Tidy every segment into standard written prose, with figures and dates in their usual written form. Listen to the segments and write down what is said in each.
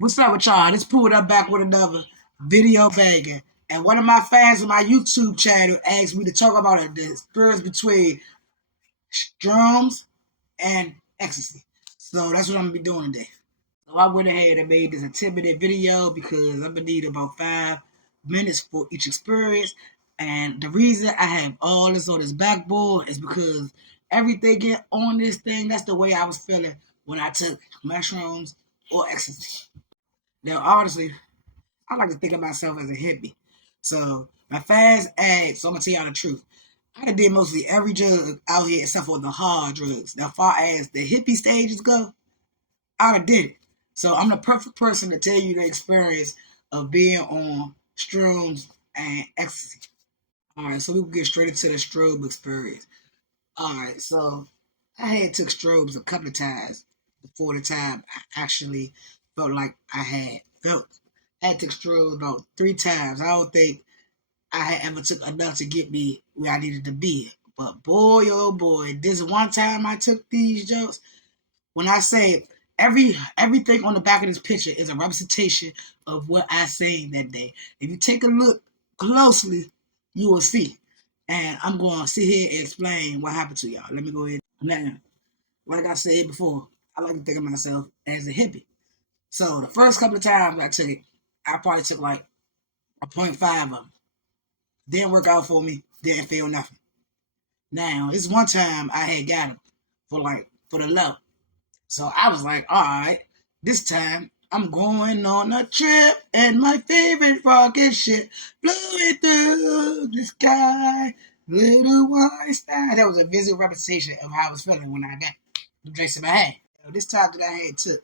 What's up with y'all? I just pulled up back with another video banger. And one of my fans on my YouTube channel asked me to talk about the difference between drums and ecstasy. So that's what I'm going to be doing today. So I went ahead and made this a 10-minute video because I'm going to need about 5 minutes for each experience. And the reason I have all this on this backboard is because everything on this thing, that's the way I was feeling when I took mushrooms or ecstasy. Now, honestly, I like to think of myself as a hippie. So my fans asked, so I'm gonna tell y'all the truth. I did mostly every drug out here except for the hard drugs. Now, far as the hippie stages go, I did it. So I'm the perfect person to tell you the experience of being on shrooms and ecstasy. All right, so we can get straight into the strobe experience. All right, so I had took strobes a couple of times before the time I actually felt like I had felt. I had took strobes about 3 times. I don't think I had ever took enough to get me where I needed to be. But boy, oh boy, this one time I took these jokes. When I say everything on the back of this picture is a representation of what I sang that day. If you take a look closely, you will see. And I'm going to sit here and explain what happened to y'all. Let me go ahead. Now, like I said before, I like to think of myself as a hippie. So the first couple of times I took it, I probably took like a 0.5 of them. Didn't work out for me. Didn't feel nothing. Now, this one time I had got them for the love. So I was like, all right, this time I'm going on a trip and my favorite rocket ship blowing through the sky. Little white star. That was a visual representation of how I was feeling when I got the drinks in my hand. This time that I had took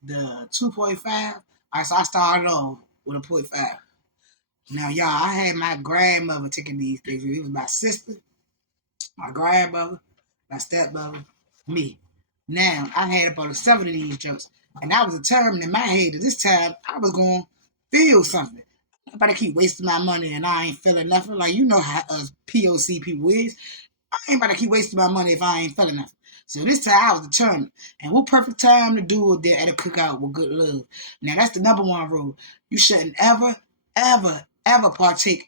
the 2.5, all right, so I started off with a 0.5. Now, y'all, I had my grandmother taking these things. It was my sister, my grandmother, my stepmother, me. Now, I had about 7 of these jokes, and I was determined in my head that this time I was going to feel something. Nobody keep wasting my money and I ain't feeling nothing. Like, you know how us POC people is. I ain't about to keep wasting my money if I ain't feeling nothing. So this time I was determined. And what perfect time to do it there at a cookout with good love. Now, that's the number one rule. You shouldn't ever, ever, ever partake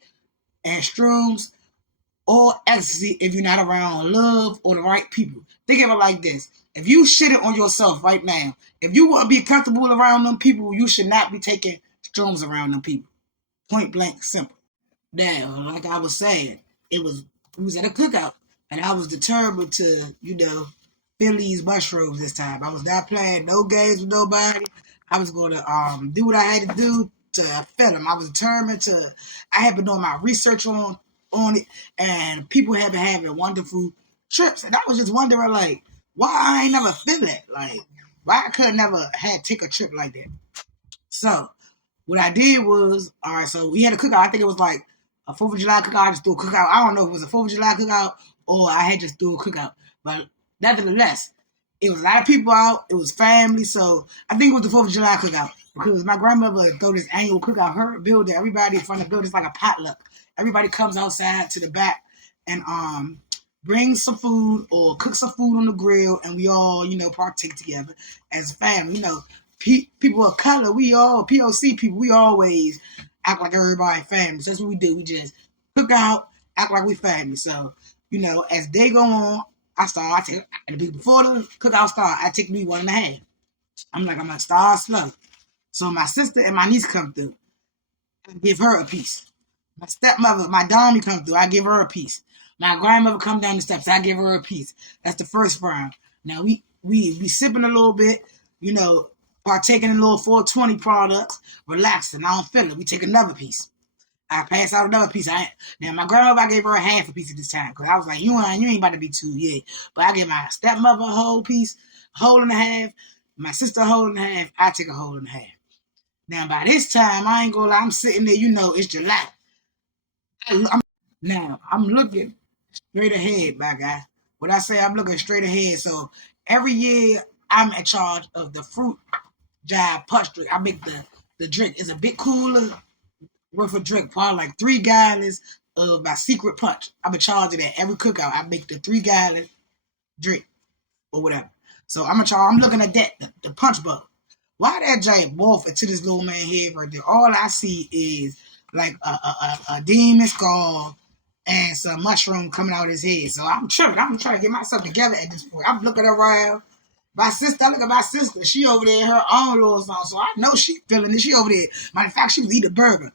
in shrooms or ecstasy if you're not around love or the right people. Think of it like this. If you shitting on yourself right now, if you want to be comfortable around them people, you should not be taking shrooms around them people. Point blank simple. Now, like I was saying, it was at a cookout, and I was determined to, feel these mushrooms this time. I was not playing no games with nobody. I was going to do what I had to do to feel them. I was determined to. I had been doing my research on it, and people have been having wonderful trips, and I was just wondering like, why I ain't never feel that? Like, why I could never had take a trip like that? So what I did was, all right, so we had a cookout. I think it was like a 4th of July cookout. I just threw a cookout. I don't know if it was a 4th of July cookout or I had just threw a cookout. But nevertheless, it was a lot of people out. It was family. So I think it was the 4th of July cookout because my grandmother threw this annual cookout. Her building, everybody in front of the building is like a potluck. Everybody comes outside to the back and bring some food or cook some food on the grill and we all, partake together as a family. People of color, we all POC people, we always act like everybody family. So that's what we do. We just cook out, act like we family. So, as they go on, I take before the cookout start, I take me 1.5. I'm gonna start slow. So my sister and my niece come through. I give her a piece. My stepmother, my Dommy come through, I give her a piece. My grandmother come down the steps, I give her a piece. That's the first round. Now we sipping a little bit, partaking in a little 420 products, relaxing. I don't feel it. We take another piece. I pass out another piece. Now my grandmother, I gave her a half a piece at this time because I was like, you ain't about to be too, yeah. But I gave my stepmother a whole piece, whole and a half. My sister a whole and a half. I take a whole and a half. Now by this time, I ain't gonna lie, I'm sitting there. It's July. I'm looking straight ahead, my guy. When I say I'm looking straight ahead, so every year I'm in charge of the fruit jive punch drink. I make the drink. It's a bit cooler worth of drink, probably like 3 gallons of my secret punch. I'm in charge of that. Every cookout, I make the 3 gallon drink or whatever. So I'm in charge. I'm looking at that, the punch bowl. Why that giant morph into this little man head right there? All I see is like a demon skull and some mushroom coming out of his head. So I'm tripping. I'm trying to get myself together at this point. I'm looking around. My sister, I look at my sister. She over there in her own little song. So I know she feeling it. She over there. Matter of fact, she was eating a burger.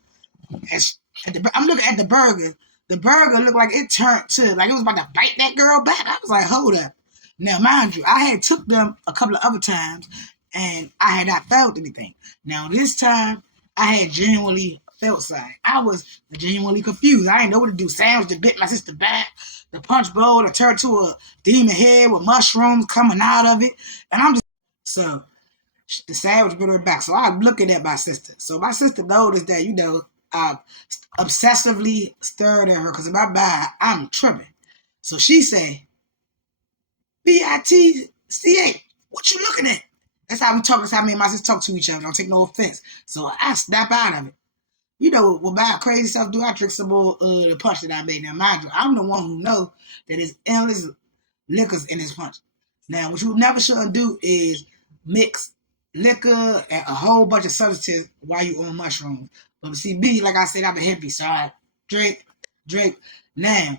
I'm looking at the burger. The burger looked like it turned to, like it was about to bite that girl back. I was like, hold up. Now, mind you, I had took them a couple of other times and I had not felt anything. Now, this time, I had genuinely felt something. I was genuinely confused. I didn't know what to do. Sam's to bit my sister back. The punch bowl to turn to a demon head with mushrooms coming out of it. And I'm just, so the savage bit her back. So I'm looking at my sister. So my sister noticed that, I obsessively stared at her because in my mind, I'm tripping. So she said, BITCH, what you looking at? That's how we talk. That's how me and my sister talk to each other. Don't take no offense. So I snap out of it. What my crazy stuff do? I drink some more the punch that I made. Now, mind you, I'm the one who know that there's endless liquors in this punch. Now, what you never should do is mix liquor and a whole bunch of substances while you on mushrooms. But see, me, like I said, I'm a hippie, so I drink. Now,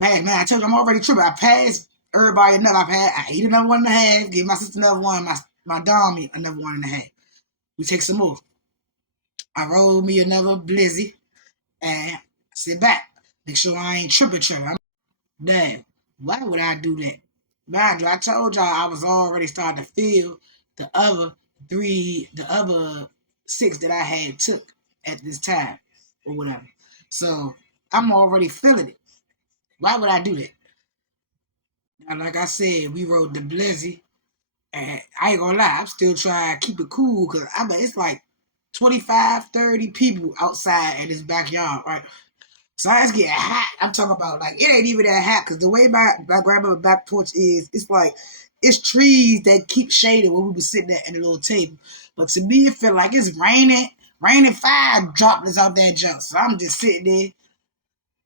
man, I told you I'm already tripping. I passed everybody enough. I eat another 1.5, give my sister another one, my dom another 1.5. We take some more. I roll me another blizzy and sit back. Make sure I ain't tripping. Damn, why would I do that? Mind you, I told y'all I was already starting to feel the other the other 6 that I had took at this time or whatever. So I'm already feeling it. Why would I do that? Now, like I said, we rode the Blizzy, and I ain't gonna lie, I'm still trying to keep it cool because I bet it's like 25, 30 people outside in this backyard, right? So I just get hot. I'm talking about like it ain't even that hot because the way my grandmother's back porch is, it's like it's trees that keep shaded where we were sitting at the little table. But to me, it felt like it's raining 5 droplets out that junk. So I'm just sitting there.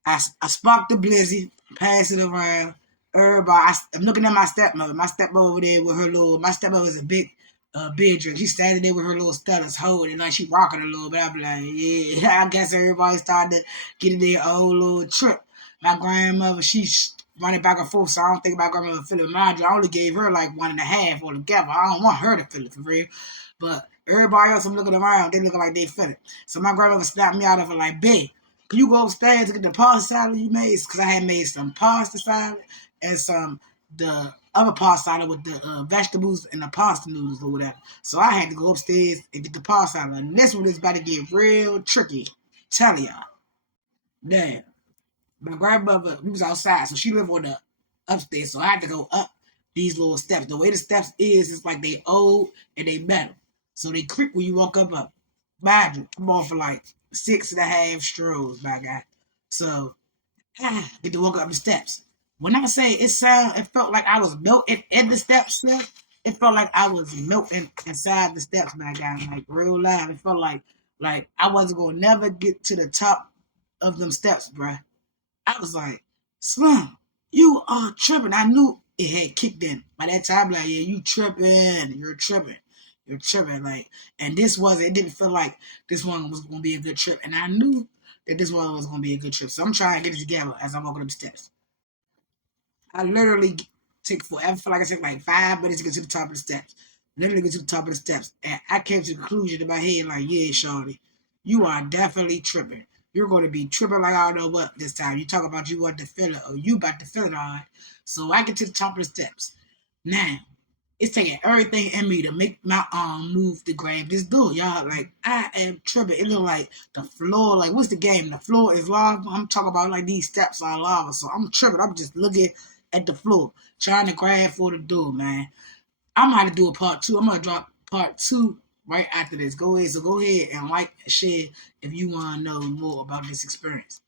I sparked the blizzy, pass it around. Everybody, I'm looking at my stepmother. My stepmother over there with her little. My stepmother is a big drink. She's standing there with her little stutters holding, like she rocking a little bit. I be like, yeah. I guess everybody started to get in their own little trip. My grandmother, she's running back and forth, so I don't think my grandmother feeling. Mind you, I only gave her like 1.5 altogether. I don't want her to feel it for real. But everybody else, I'm looking around, they looking like they feel it. So my grandmother snapped me out of it like, babe, can you go upstairs to get the pasta salad you made? Because I had made some pasta salad and some the other pasta salad with the vegetables and the pasta noodles or whatever. So I had to go upstairs and get the pasta salad. And this one is about to get real tricky. Tell y'all. Damn. My grandmother, we was outside, so she lived on the upstairs. So I had to go up these little steps. The way the steps is, it's like they old and they metal. So they creak when you walk up. Mind you, I'm on for like 6.5 strolls, my guy. So get to walk up the steps. When I say it felt like I was melting in the steps. It felt like I was melting inside the steps, my guy. Like real loud. It felt like I wasn't gonna never get to the top of them steps, bruh. I was like, Slim, you are tripping. I knew it had kicked in. By that time, like, yeah, you tripping. You're tripping. You're tripping. Like, and it didn't feel like this one was going to be a good trip. And I knew that this one was going to be a good trip. So I'm trying to get it together as I'm walking up the steps. I literally take forever. I feel like I take like 5 minutes to get to the top of the steps. Literally get to the top of the steps. And I came to the conclusion in my head, like, yeah, Shawty, you are definitely tripping. You're going to be tripping like I don't know what this time. You talk about you want to feel it or you about to feel it all right. So I get to the top of the steps. Now, it's taking everything in me to make my arm move to grab this door. Y'all, like, I am tripping. It look like the floor, like, what's the game? The floor is lava. I'm talking about, like, these steps are lava. So I'm tripping. I'm just looking at the floor, trying to grab for the door, man. I'm going to do a part 2. I'm going to drop part 2 right after this. Go ahead and like and share if you want to know more about this experience.